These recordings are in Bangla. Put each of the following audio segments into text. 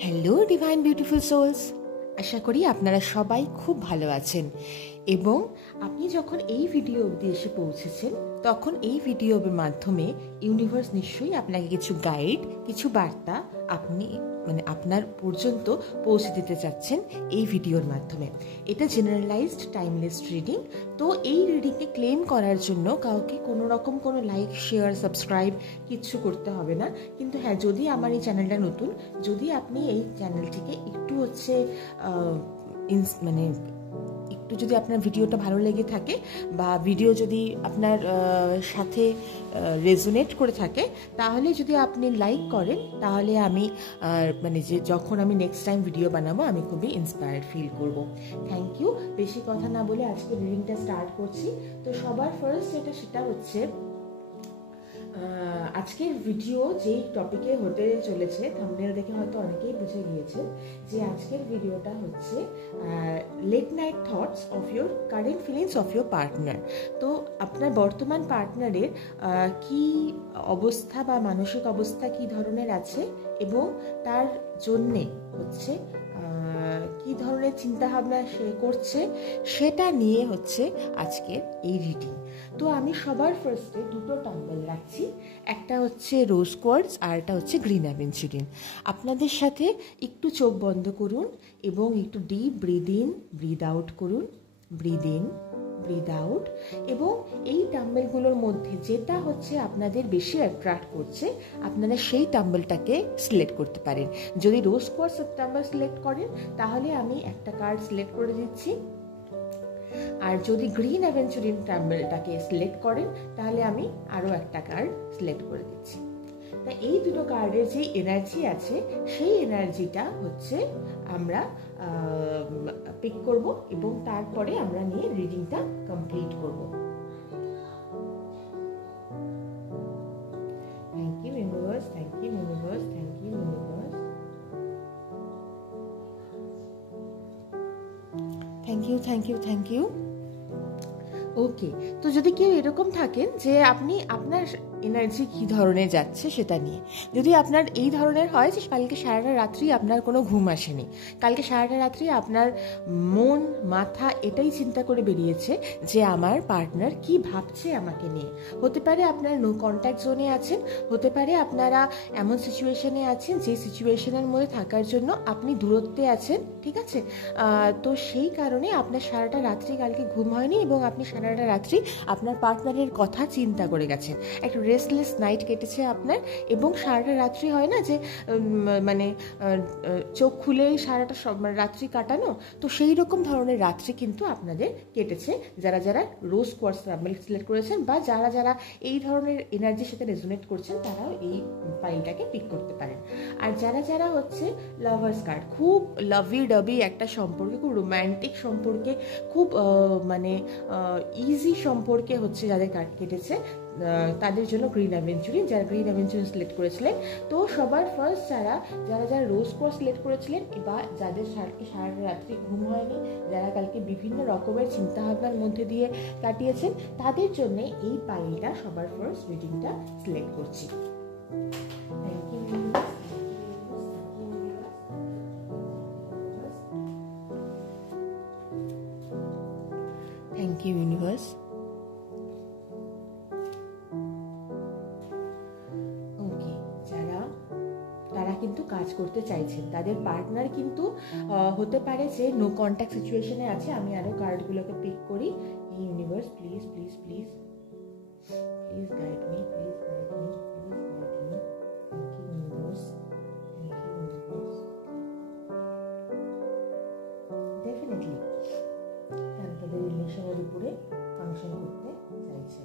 হ্যালো ডিভাইন বিউটিফুল সোলস, আশা করি আপনারা সবাই খুব ভালো আছেন এবং আপনি যখন এই ভিডিও অবধি এসে পৌঁছেছেন তখন এই ভিডিওর মাধ্যমে ইউনিভার্স নিশ্চয়ই আপনাকে কিছু গাইড, কিছু বার্তা আপনার পর্যন্ত পৌঁছে দিতে চাচ্ছেন এই ভিডিওর মাধ্যমে। এটা জেনারেলাইজড টাইমলেস রিডিং। তো এই রিডিংকে ক্লেম করার জন্য কাউকে কোনো রকম কোনো লাইক, শেয়ার, সাবস্ক্রাইব কিচ্ছু করতে হবে না। কিন্তু হ্যাঁ, যদি আমার এই চ্যানেলটা নতুন, যদি আপনি এই চ্যানেলটিকে একটু একটু যদি আপনার ভিডিওটা ভালো লেগে থাকে বা ভিডিও যদি আপনার সাথে রেজোনেট করে থাকে, তাহলে যদি আপনি লাইক করেন তাহলে আমি যখন আমি নেক্সট টাইম ভিডিও বানাবো আমি খুবই ইন্সপায়ার্ড ফিল করব। Thank you. বেশি কথা না বলে আজকে রিডিংটা স্টার্ট করছি। তো সবার ফার্স্ট সেটা হচ্ছে আজকের ভিডিও যেই টপিকে হতে চলেছে, থাম্বনেল দেখে হয়তো অনেকেই বুঝে গিয়েছেন যে আজকের ভিডিওটা হচ্ছে late night thoughts of your current feelings of your partner. তো আপনার বর্তমান পার্টনারের কি অবস্থা বা মানসিক অবস্থা কি ধরনের আছে এবং তার জন্যে হচ্ছে কি ধরনের চিন্তাভাবনা সে করছে, সেটা নিয়ে হচ্ছে আজকের এই রিডিং। তো আমি সবার ফার্স্টে দুটো টাম্বেল রাখছি, একটা হচ্ছে রোজ কোয়ার্টজ আর একটা হচ্ছে গ্রিন অ্যাভেঞ্চুরিন। আপনাদের সাথে একটু চোখ বন্ধ করুন এবং একটু deep breathe in, breathe out করুন। Breathe in, breathe out. এবং এই টাম্বেলগুলোর মধ্যে যেটা হচ্ছে আপনাদের বেশি অ্যাট্রাক্ট করছে, আপনারা সেই টাম্বেলটাকে সিলেক্ট করতে পারেন। যদি রোজ কোয়ার্টজ টাম্বেল সিলেক্ট করেন তাহলে আমি একটা কার্ড সিলেক্ট করে দিচ্ছি, আর যদি গ্রিন অ্যাভেঞ্চুরিন টাম্বেলটাকে সিলেক্ট করেন তাহলে আমি আরও একটা কার্ড সিলেক্ট করে দিচ্ছি। তা এই দুটো কার্ডের যে এনার্জি আছে সেই এনার্জিটা হচ্ছে আমরা পিক করব এবং তারপরে আমরা নিয়ে রিডিংটা কমপ্লিট করব। Thank you universe, thank you universe, thank you universe, thank you, thank you, thank you. Okay, তো যদি কেউ এরকম থাকেন যে আপনি আপনার এনার্জি কী ধরনের যাচ্ছে সেটা নিয়ে, যদি আপনার এই ধরনের হয় যে কালকে সারাটা রাত্রি আপনার কোনো ঘুম আসেনি, কালকে সারাটা রাত্রি আপনার মন মাথা এটাই চিন্তা করে বেরিয়েছে যে আমার পার্টনার কি ভাবছে আমাকে নিয়ে, হতে পারে আপনার নো কন্ট্যাক্ট জোনে আছেন, হতে পারে আপনারা এমন সিচুয়েশনে আছেন যে সিচুয়েশনের মধ্যে থাকার জন্য আপনি দূরত্বে আছেন, ঠিক আছে? তো সেই কারণে আপনার সারাটা রাত্রি কালকে ঘুম হয়নি এবং আপনি সারাটা রাত্রি আপনার পার্টনারের কথা চিন্তা করে গেছেন, একটা রেস্টলেস নাইট কেটেছে আপনার। এবং সারাটা রাত্রি হয় না যে চোখ খুলেই সারাটা রাত্রি কাটানো, তো সেই রকম ধরনের রাত্রি কিন্তু আপনাদের কেটেছে যারা যারা রোজ কোয়ার্টজ টাম্বেল সিলেক্ট করেছেন বা যারা যারা এই ধরনের এনার্জির সাথে রেজোনেট করছেন তারাও এই ফাইলটাকে পিক করতে পারেন। আর যারা যারা হচ্ছে লাভার্স কার্ড, খুব লাভি ডাবি একটা সম্পর্কে, খুব রোম্যান্টিক সম্পর্কে, খুব ইজি সম্পর্কে হচ্ছে যাদের কার্ড কেটেছে তাদের জন্য গ্রিন অ্যাভেঞ্চুরিন। যারা গ্রিন অ্যাভেঞ্চুরিন সিলেক্ট করেছিলেন, তো সবার ফার্স্ট যারা রোজ কোয়ার্টজ সিলেক্ট করেছিলেন বা যাদের সারা রাত্রি ঘুম হয়নি, যারা কালকে বিভিন্ন রকমের চিন্তাভাবনার মধ্যে দিয়ে কাটিয়েছেন, তাদের জন্য এই পাইলটা সবার ফার্স্ট রিডিংটা সিলেক্ট করছি। Thank you, thank you universe. Okay, তারা কিন্তু কাজ করতে চাইছেন, তাদের পার্টনার কিন্তু হতে পারে যে নো কন্ট্যাক্ট সিচুয়েশনে আছে। আমি আরো কার্ডগুলোকে পিক করি। Universe please please please please guide me, please guide me, please guide me. Thank you universe, thank you universe. Definitely তারা তাদের রিলেশনের উপরে ফাংশন করতে চাইছে।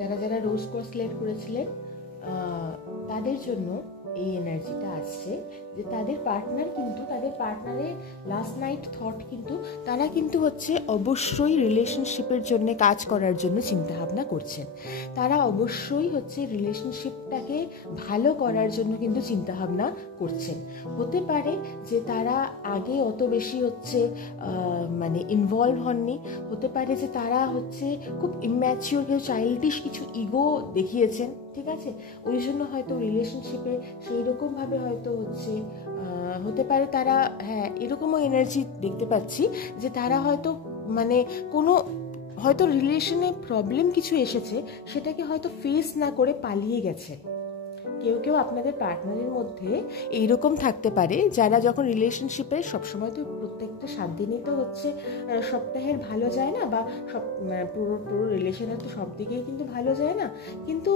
যারা যারা রোজ কোয়ার্টজ সিলেক্ট করেছিলেন তাদের জন্য এই এনার্জিটা আসছে যে তাদের পার্টনারের লাস্ট নাইট থট কিন্তু তারা কিন্তু হচ্ছে অবশ্যই রিলেশনশিপের জন্য কাজ করার জন্য চিন্তা ভাবনা করছেন। তারা অবশ্যই হচ্ছে রিলেশনশিপটাকে ভালো করার জন্য কিন্তু চিন্তা ভাবনা করছেন। হতে পারে যে তারা আগে অত বেশি হচ্ছে মানে ইনভলভ হননি, হতে পারে যে তারা হচ্ছে খুব ইম্যাচিওর, চাইল্ডিশ কিছু ইগো দেখিয়েছেন, ঠিক আছে, ওই জন্য হয়তো রিলেশনশিপে সেই রকমভাবে হয়তো হচ্ছে হতে পারে তারা, হ্যাঁ এরকমও এনার্জি দেখতে পাচ্ছি যে তারা হয়তো মানে কোনো হয়তো রিলেশনে প্রবলেম কিছু এসেছে, সেটাকে হয়তো ফেস না করে পালিয়ে গেছে। কেউ আপনাদের পার্টনারের মধ্যে এইরকম থাকতে পারে যারা যখন রিলেশনশিপে সবসময় তো প্রত্যেকটা 7 দিনই তো হচ্ছে সপ্তাহের ভালো যায় না, বা সব পুরো রিলেশনের তো সব দিকেই কিন্তু ভালো যায় না, কিন্তু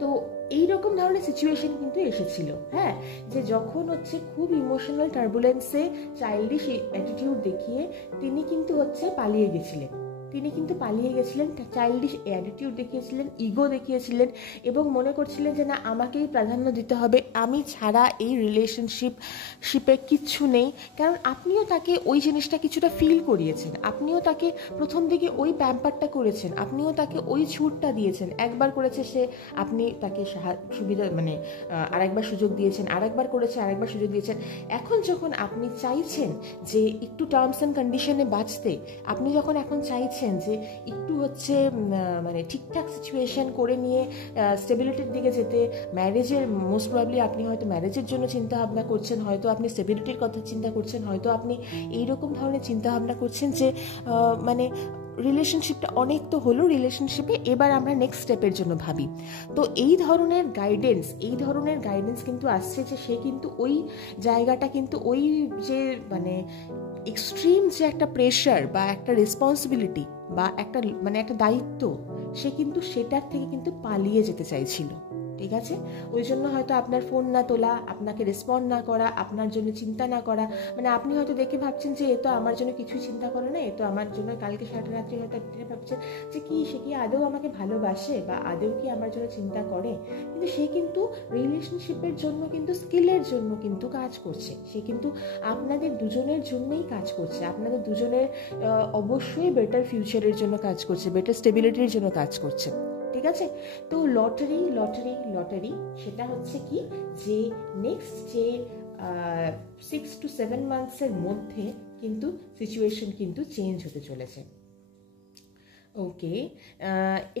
তো এইরকম ধরনের সিচুয়েশন কিন্তু এসেছিল, হ্যাঁ, যে যখন হচ্ছে খুব ইমোশনাল টার্বুলেন্সে চাইল্ডিশ অ্যাটিটিউড দেখিয়ে তিনি কিন্তু পালিয়ে গেছিলেন, চাইল্ডিশ অ্যাটিটিউড দেখিয়েছিলেন, ইগো দেখিয়েছিলেন এবং মনে করছিলেন যে না আমাকেই প্রাধান্য দিতে হবে, আমি ছাড়া এই রিলেশনশিপে কিচ্ছু নেই। কারণ আপনিও তাকে ওই জিনিসটা কিছুটা ফিল করিয়েছেন, আপনিও তাকে প্রথম দিকে ওই প্যাম্পারটা করেছেন, আপনিও তাকে ওই ছুটটা দিয়েছেন, একবার করেছে সে, আপনি তাকে সুবিধা মানে আরেকবার সুযোগ দিয়েছেন, আরেকবার করেছে আরেকবার সুযোগ দিয়েছেন। এখন যখন আপনি চাইছেন যে একটু টার্মস অ্যান্ড কন্ডিশনে বাঁচতে, আপনি যখন এখন চাইছেন যে একটু হচ্ছে মানে ঠিকঠাক সিচুয়েশন করে নিয়ে স্টেবিলিটির দিকে যেতে, ম্যারেজের মোস্ট প্রবাবলি আপনি হয়তো ম্যারেজের জন্য চিন্তা ভাবনা করছেন, হয়তো আপনি স্টেবিলিটির কথা চিন্তা করছেন, হয়তো আপনি এইরকম ধরনের চিন্তা ভাবনা করছেন যে মানে রিলেশনশিপটা অনেক তো হলো, রিলেশনশিপে এবার আমরা নেক্সট স্টেপের জন্য ভাবি। তো এই ধরনের গাইডেন্স কিন্তু আসছে যে সে কিন্তু ওই জায়গাটা কিন্তু ওই যে মানে এক্সট্রিম যে একটা প্রেশার বা একটা রেসপন্সিবিলিটি বা একটা মানে একটা দায়িত্ব, সে কিন্তু সেটার থেকে কিন্তু পালিয়ে যেতে চাইছিল, ঠিক আছে। ওই জন্য হয়তো আপনার ফোন না তোলা, আপনাকে রেসপন্ড না করা, আপনার জন্য চিন্তা না করা, মানে আপনি হয়তো দেখে ভাবছেন যে এ তো আমার জন্য কিছুই চিন্তা করে না, এ তো আমার জন্য কালকে সারাটা রাত্রি হয়তো ভাবছেন যে সে কি আদৌ আমাকে ভালোবাসে বা আদৌ কি আমার জন্য চিন্তা করে, কিন্তু সে কিন্তু রিলেশনশিপের জন্য কিন্তু স্কিলের জন্য কিন্তু কাজ করছে, সে কিন্তু আপনাদের দুজনের জন্যই কাজ করছে, আপনাদের দুজনের অবশ্যই বেটার ফিউচারের জন্য কাজ করছে, বেটার স্টেবিলিটির জন্য কাজ করছে, ঠিক আছে। তো লটারি সেটা হচ্ছে কি যে নেক্সট যে 6 to 7 মান্থসের মধ্যে কিন্তু সিচুয়েশন কিন্তু চেঞ্জ হতে চলেছে। ওকে,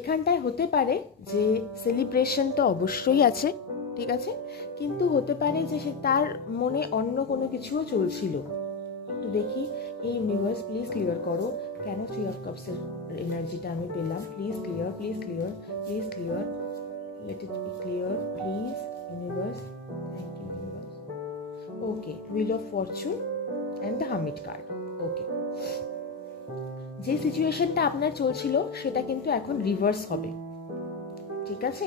এখানটায় হতে পারে যে সেলিব্রেশন তো অবশ্যই আছে, ঠিক আছে, কিন্তু হতে পারে যে সে তার মনে অন্য কোনো কিছুও চলছিল। একটু দেখি এই ইউনিভার্স প্লিজ ক্লিয়ার করো, কেন 3 of Cups এর এনার্জিটা আমি পেলাম, please clear let it be clear please universe, thank you universe. Okay, wheel of fortune and the hermit card. Okay, যে সিচুয়েশনটা আপনার চলছিল সেটা কিন্তু এখন রিভার্স হবে, ঠিক আছে।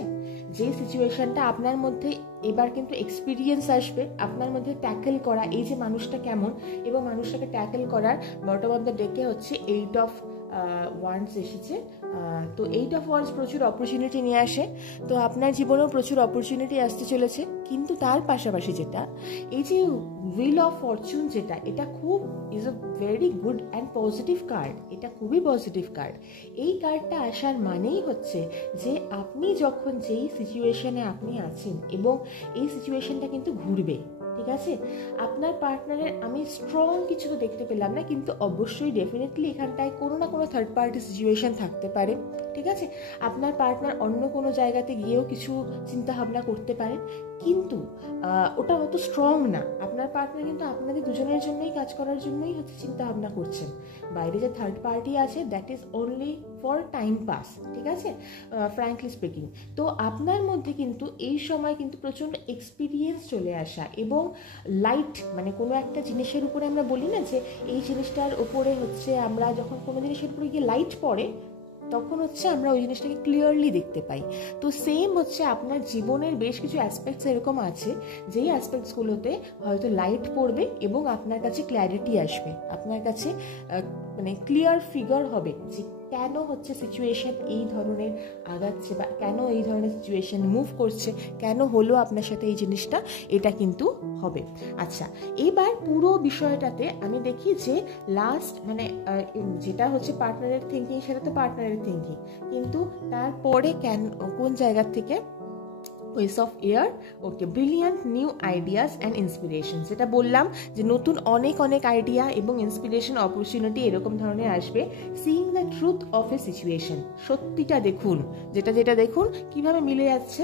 যে সিচুয়েশনটা আপনার মধ্যে এবার কিন্তু এক্সপিরিয়েন্স আসবে, আপনার মধ্যে ট্যাকেল করা, এই যে মানুষটা কেমন এবং মানুষটাকে ট্যাকেল করার বটম অফ দ্য ডেকে হচ্ছে 8 of ওয়ান্ডস এসেছে। তো 8 of ওয়ান্ডস প্রচুর অপরচুনিটি নিয়ে আসে, তো আপনার জীবনেও প্রচুর অপরচুনিটি আসতে চলেছে, কিন্তু তার পাশাপাশি যেটা এই যে হুইল অফ ফরচুন যেটা, এটা খুব is a very good and positive card, এটা খুবই পজিটিভ কার্ড। এই কার্ডটা আসার মানেই হচ্ছে যে আপনি যখন যেই সিচুয়েশনে আপনি আছেন এবং এই সিচুয়েশনটা কিন্তু ঘুরবে, ঠিক আছে। আপনার পার্টনারের আমি স্ট্রং কিছু তো দেখতে পেলাম না, কিন্তু অবশ্যই ডেফিনেটলি এখানটায় কোনো না কোনো থার্ড পার্টি সিচুয়েশন থাকতে পারে, ঠিক আছে। আপনার পার্টনার অন্য কোনো জায়গাতে গিয়েও কিছু চিন্তা ভাবনা করতে পারেন, কিন্তু ওটা অত স্ট্রং না। আপনার পার্টনার কিন্তু আপনাদের দুজনের জন্যই কাজ করার জন্যই হচ্ছে চিন্তা ভাবনা করছেন। বাইরে যে থার্ড পার্টি আছে that is only for time pass, ঠিক আছে, ফ্র্যাঙ্কলি স্পিকিং। তো আপনার মধ্যে কিন্তু এই সময় কিন্তু প্রচণ্ড এক্সপিরিয়েন্স চলে আসা এবং লাইট, মানে কোনো একটা জিনিসের উপরে আমরা বলি না যে এই জিনিসটার উপরে হচ্ছে আমরা যখন কোনো জিনিসের উপরে গিয়ে লাইট পড়ে তখন হচ্ছে আমরা ওই জিনিসটাকে ক্লিয়ারলি দেখতে পাই। তো সেম হচ্ছে আপনার জীবনের বেশ কিছু অ্যাসপেক্টস এরকম আছে যেই অ্যাসপেক্টসগুলোতে হয়তো লাইট পড়বে এবং আপনার কাছে ক্ল্যারিটি আসবে, আপনার কাছে মানে ক্লিয়ার ফিগার হবে যে কেন হচ্ছে সিচুয়েশন এই ধরনের আগাচ্ছে বা কেন এই ধরনের সিচুয়েশন মুভ করছে, কেন হলো আপনার সাথে এই জিনিসটা, এটা কিন্তু হবে। আচ্ছা, এবার পুরো বিষয়টাতে আমি দেখি যে লাস্ট মানে যেটা হচ্ছে পার্টনারের থিঙ্কিং, সেটা তো পার্টনারের থিঙ্কিং, কিন্তু তারপরে কোন জায়গা থেকে ways of air, okay, brilliant new ideas and inspiration, যেটা বললাম যে নতুন অনেক অনেক আইডিয়া এবং ইন্সপিরেশন অপরচুনিটি এরকম ধরনের আসবে। Seeing the truth of a situation, সত্যিটা দেখুন, যেটা দেখুন কিভাবে মিলে যাচ্ছে,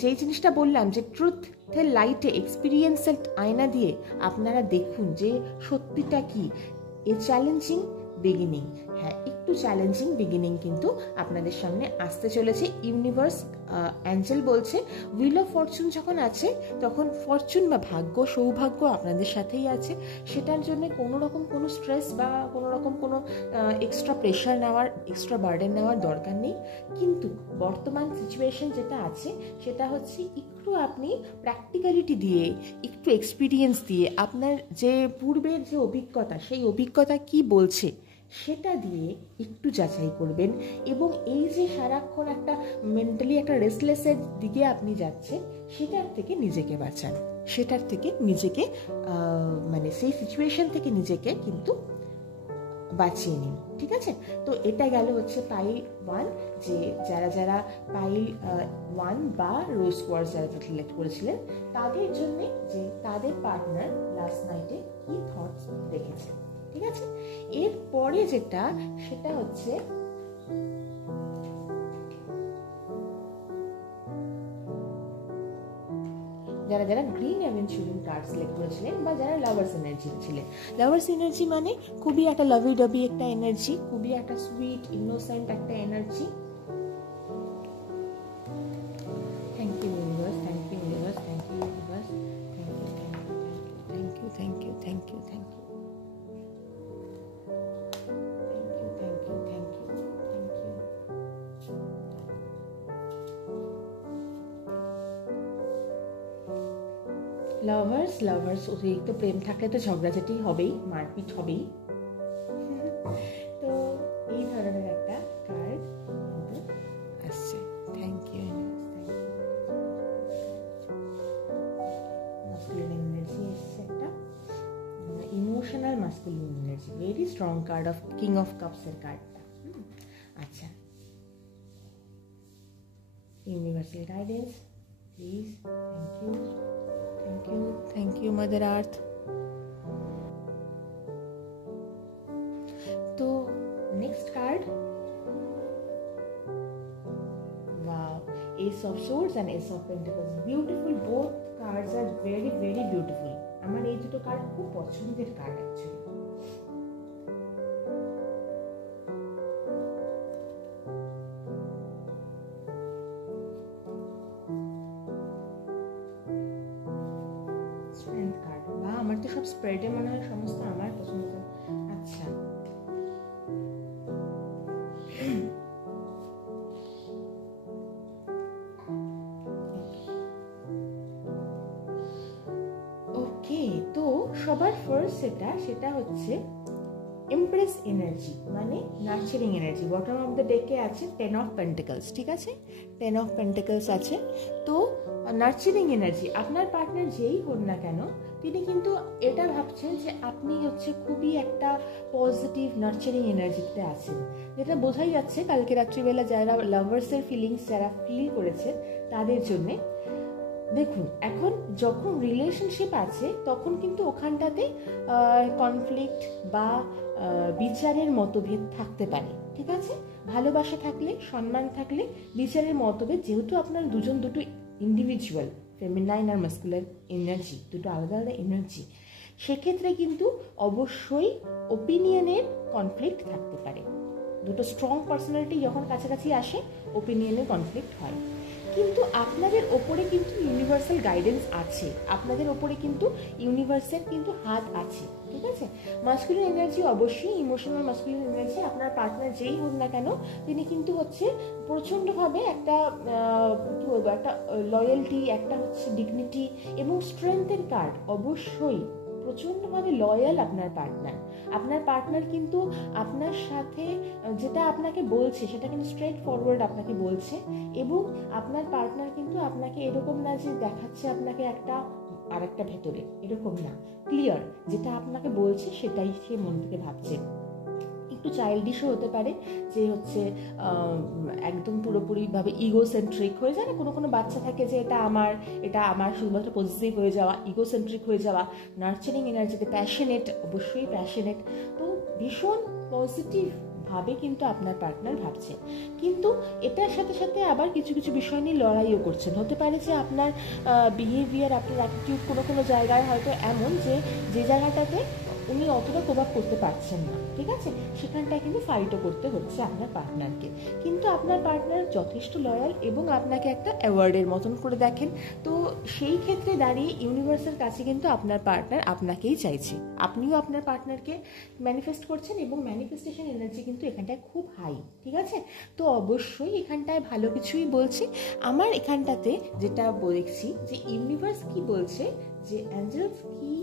যেই জিনিসটা বললাম যে ট্রুথের লাইটে, এক্সপিরিয়েন্সের আয়না দিয়ে আপনারা দেখুন যে সত্যিটা কি। এ চ্যালেঞ্জিং বিগিনিং, হ্যাঁ একটু চ্যালেঞ্জিং বিগিনিং কিন্তু আপনাদের সামনে আসতে চলেছে। ইউনিভার্স অ্যাঞ্জেল বলছে হুইল অফ ফরচুন যখন আছে তখন ফরচুন বা ভাগ্য, সৌভাগ্য আপনাদের সাথেই আছে। সেটার জন্য কোনো স্ট্রেস বা কোনো এক্সট্রা প্রেশার নেওয়ার, এক্সট্রা বার্ডেন নেওয়ার দরকার নেই। কিন্তু বর্তমান সিচুয়েশন যেটা আছে সেটা হচ্ছে একটু আপনি প্র্যাকটিক্যালিটি দিয়ে, একটু এক্সপিরিয়েন্স দিয়ে, আপনার যে পূর্বের যে অভিজ্ঞতা, সেই অভিজ্ঞতা কি বলছে সেটা দিয়ে একটু যাচাই করবেন। এবং এই যে সারাক্ষণ একটা মেন্টালি একটা রেস্টলেসের দিকে আপনি যাচ্ছেন, সেটার থেকে নিজেকে বাঁচান, সেটার থেকে নিজেকে মানে সেই সিচুয়েশন থেকে নিজেকে কিন্তু বাঁচিয়ে নিন, ঠিক আছে? তো এটা গেল হচ্ছে পাইল 1, যে যারা পাইল 1 বা রোজ কোয়ার্টজ যারা সিলেক্ট করেছিলেন তাদের জন্য, যে তাদের পার্টনার লাস্ট নাইটে কি থটস রেখেছে, ঠিক আছে? এরপরে সেটা হচ্ছে যারা গ্রিন অ্যাভেঞ্চুরিং কার্ড সিলেক্ট করেছিলেন বা যারা লাভার্স এনার্জি ছিলেন। লাভার্স এনার্জি মানে খুবই একটা লাভি ডাবি একটা এনার্জি, খুবই একটা সুইট ইনোসেন্ট একটা energy. Thank you universe, thank you universe, thank you universe, thank you thank you thank you thank you thank you thank you thank you thank you thank you thank you thank you. Lovers অতিরিক্ত প্রেম থাকলে তো ঝগড়াঝাটি হবেই, মারপিট হবেই। তো এই ধরনের একটা কার্ড কিন্তু আসছে। থ্যাংক ইউ মাস্কুলিন এনার্জি এসছে একটা, emotional masculine energy, very strong card of king of cups এর কার্ডটা। আচ্ছা, universal guidance please, thank you thank you mother earth। তো next card, wow, ace of swords and ace of pentacles, beautiful, both cards are very very beautiful। আমার এই দুটো কার্ড খুব পছন্দের কার্ড অ্যাকচুয়ালি। আমার তো সব স্প্রেডে মনে হয় সমস্ত আমার পছন্দ। আচ্ছা, ওকে, তো সবার ফার্স্ট সেটা হচ্ছে এমপ্রেস এনার্জি, মানে nurturing energy. Bottom of the ডেকে আছে 10 অফ পেন্টিকলস, ঠিক আছে? 10 অফ পেন্টিকলস আছে। তো নার্চারিং এনার্জি, আপনার পার্টনার যেই হোক না কেন, তিনি কিন্তু এটা ভাবছেন যে আপনি হচ্ছে খুবই একটা পজিটিভ নার্চারিং এনার্জিতে আছেন, যেটা বোঝাই যাচ্ছে কালকে রাত্রিবেলা যারা লাভার্সের ফিলিংস যারা ফিল করেছে তাদের জন্যে। দেখুন, এখন যখন রিলেশনশিপ আছে তখন কিন্তু ওখানটাতে কনফ্লিক্ট বা বিচারের মতভেদ থাকতে পারে, ঠিক আছে? ভালোবাসা থাকলে, সম্মান থাকলে বিচারের মতভেদ, যেহেতু আপনার দুটো ইন্ডিভিজুয়াল, ফেমিনাইন আর মাস্কুলার এনার্জি, দুটো আলাদা আলাদা এনার্জি, সেক্ষেত্রে কিন্তু অবশ্যই ওপিনিয়নের কনফ্লিক্ট থাকতে পারে। দুটো স্ট্রং পার্সোনালিটি যখন কাছাকাছি আসে ওপিনিয়নের কনফ্লিক্ট হয়। কিন্তু আপনাদের ওপরে কিন্তু ইউনিভার্সাল গাইডেন্স আছে, আপনাদের ওপরে কিন্তু ইউনিভার্সের কিন্তু হাত আছে, ঠিক আছে? মাস্কুলিন এনার্জি অবশ্যই ইমোশনাল মাস্কুলিন এনার্জি, আপনার পার্টনার যেই হোক না কেন তিনি কিন্তু হচ্ছে প্রচণ্ডভাবে একটা কী বলবো, একটা লয়্যালটি, একটা হচ্ছে ডিগনিটি এবং স্ট্রেংথের কার্ড অবশ্যই প্রচণ্ডভাবে লয়াল আপনার পার্টনার। আপনার পার্টনার কিন্তু আপনার সাথে যেটা আপনাকে বলছে সেটা কিন্তু স্ট্রেট ফরওয়ার্ড আপনাকে বলছে, এবং আপনার পার্টনার কিন্তু আপনাকে এরকম না যে দেখাচ্ছে আপনাকে একটা আর একটা ভেতরে, এরকম না, ক্লিয়ার যেটা আপনাকে বলছে সেটাই সে মন থেকে ভাবছে। একটু চাইল্ডিশও হতে পারে, যে হচ্ছে একদম পুরোপুরিভাবে ইগোসেন্ট্রিক হয়ে যায় না, কোনো বাচ্চা থাকে যে এটা আমার শুধুমাত্র পজিটিভ হয়ে যাওয়া, ইগোসেন্ট্রিক হয়ে যাওয়া, নার্চারিং এনার্জিতে প্যাশনেট, অবশ্যই প্যাশনেট, তো ভীষণ পজিটিভ ভাবে কিন্তু আপনার পার্টনার ভাবছে। কিন্তু এটার সাথে সাথে আবার কিছু কিছু বিষয় নিয়ে লড়াইও করছেন। হতে পারে যে আপনার বিহেভিয়ার, আপনার অ্যাটিটিউড কোনো জায়গায় হয়তো এমন যে জায়গাটাতে উনি অতটা প্রভাব করতে পারছেন না, ঠিক আছে, সেখানটায় কিন্তু ফাইটও করতে হচ্ছে আপনার পার্টনারকে। কিন্তু আপনার পার্টনার যথেষ্ট লয়াল এবং আপনাকে একটা অ্যাওয়ার্ডের মতন করে দেখেন। তো সেই ক্ষেত্রে দাঁড়িয়ে ইউনিভার্সের কাছে কিন্তু আপনার পার্টনার আপনাকেই চাইছে, আপনিও আপনার পার্টনারকে ম্যানিফেস্ট করছেন, এবং ম্যানিফেস্টেশন এনার্জি কিন্তু এখানটায় খুব হাই, ঠিক আছে। তো অবশ্যই এখানটায় ভালো কিছুই বলছি। আমার এখানটাতে যেটা দেখছি যে ইউনিভার্স কি বলছে, যে অ্যাঞ্জেলস কি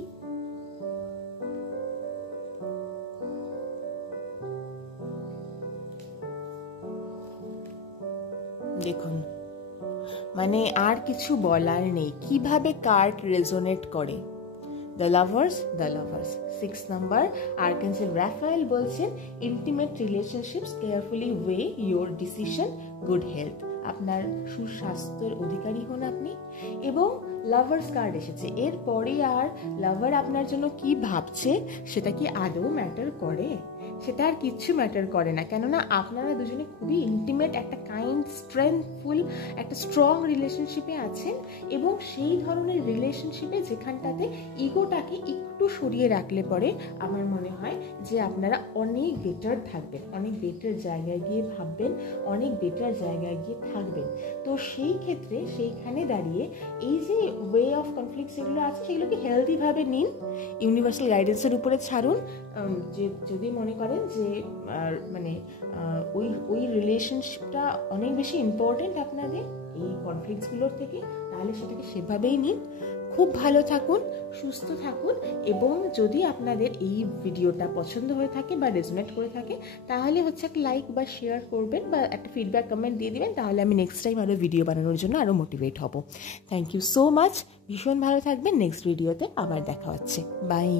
দেখুন, মানে আর কিছু বলার নেই কিভাবে কার্ড রেজোনেট করে। দ্য লাভার্স 6 নাম্বার আর্কানজেল রাফায়েল বলছেন intimate relationships, carefully way your decision, good health, আপনার সুস্বাস্থ্যের অধিকারী হন আপনি। এবং লাভার্স কার্ড এসেছে, এরপরে আর লাভার আপনার জন্য কি ভাবছে সেটা কি আদৌ ম্যাটার করে? সেটা আর কিচ্ছু ম্যাটার করে না, কেননা আপনারা দুজনে খুবই ইন্টিমেট, একটা কাইন্ড, স্ট্রেংথফুল, একটা স্ট্রং রিলেশনশিপে আছেন। এবং সেই ধরনের রিলেশনশিপে যেখানটাতে ইগোটাকে একটু সরিয়ে রাখলে পরে আমার মনে হয় যে আপনারা অনেক বেটার থাকবেন, অনেক বেটার জায়গায় গিয়ে ভাববেন, অনেক বেটার জায়গায় গিয়ে থাকবেন। তো সেই ক্ষেত্রে সেইখানে দাঁড়িয়ে এই যে ওয়ে অফ কনফ্লিক্ট যেগুলো আছে সেগুলোকে হেলদিভাবে নিন, ইউনিভার্সাল গাইডেন্সের উপরে ছাড়ুন। যে যদি মনে করেন যে মানে ওই রিলেশনশিপটা অনেক বেশি ইম্পর্টেন্ট আপনাদের এই কনফ্লিক্টসগুলোর থেকে, তাহলে সেটাকে সেভাবেই নিন। খুব ভালো থাকুন, সুস্থ থাকুন, এবং যদি আপনাদের এই ভিডিওটা পছন্দ হয়ে থাকে বা রেজোনেট করে থাকে তাহলে হচ্ছে একটা লাইক বা শেয়ার করবেন বা একটা ফিডব্যাক কমেন্ট দিয়ে দিবেন, তাহলে আমি নেক্সট টাইম আরও ভিডিও বানানোর জন্য আরও মোটিভেট হব। থ্যাংক ইউ সো মাচ, ভীষণ ভালো থাকবেন। নেক্সট ভিডিওতে আবার দেখা হচ্ছে, বাই।